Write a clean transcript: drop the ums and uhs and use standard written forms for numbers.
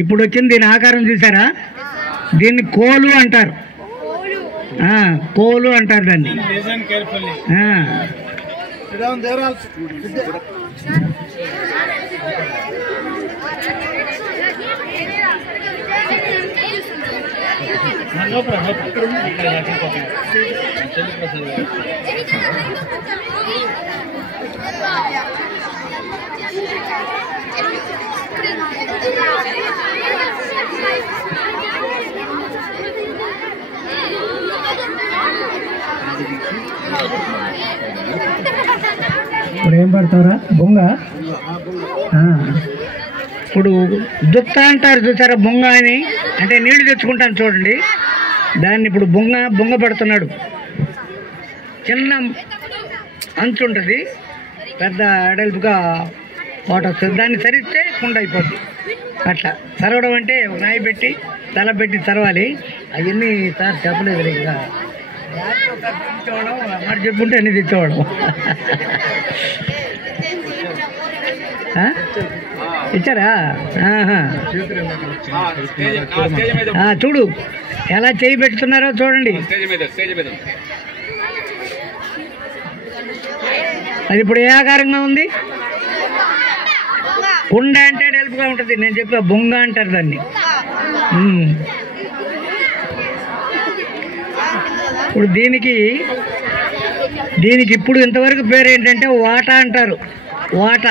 ఇప్పుడు వచ్చింది దీని ఆకారం చూసారా? దీన్ని కోలు అంటారు. కోలు అంటారు దాన్ని. ఇప్పుడు ఏం పడతారా? బొంగ. ఇప్పుడు దుత్త అంటారు చూసారా? బొంగ అని అంటే నీళ్లు తెచ్చుకుంటాను చూడండి. దాన్ని ఇప్పుడు బొంగ పడుతున్నాడు. చిన్న అంచు ఉంటుంది, పెద్ద అడల్పుగా వాటర్ వస్తుంది. దాన్ని సరిస్తే కుండ అయిపోద్ది. అట్లా సరవడం అంటే రాయి పెట్టి తల పెట్టి తరవాలి. అవన్నీ సార్ చెప్పలేదు. ఇంకా మరి చెప్పుంటే అన్ని తెచ్చేవాడు. ఇచ్చారా? చూడు ఎలా చేయి పెడుతున్నారో చూడండి. అది ఇప్పుడు ఏ ఆకారంగా ఉంది? కుండ అంటే డెల్పుగా ఉంటుంది. నేను చెప్పా బొంగ అంటారు దాన్ని. ఇప్పుడు దీనికి ఇప్పుడు ఇంతవరకు పేరు ఏంటంటే వాట అంటారు. వాట.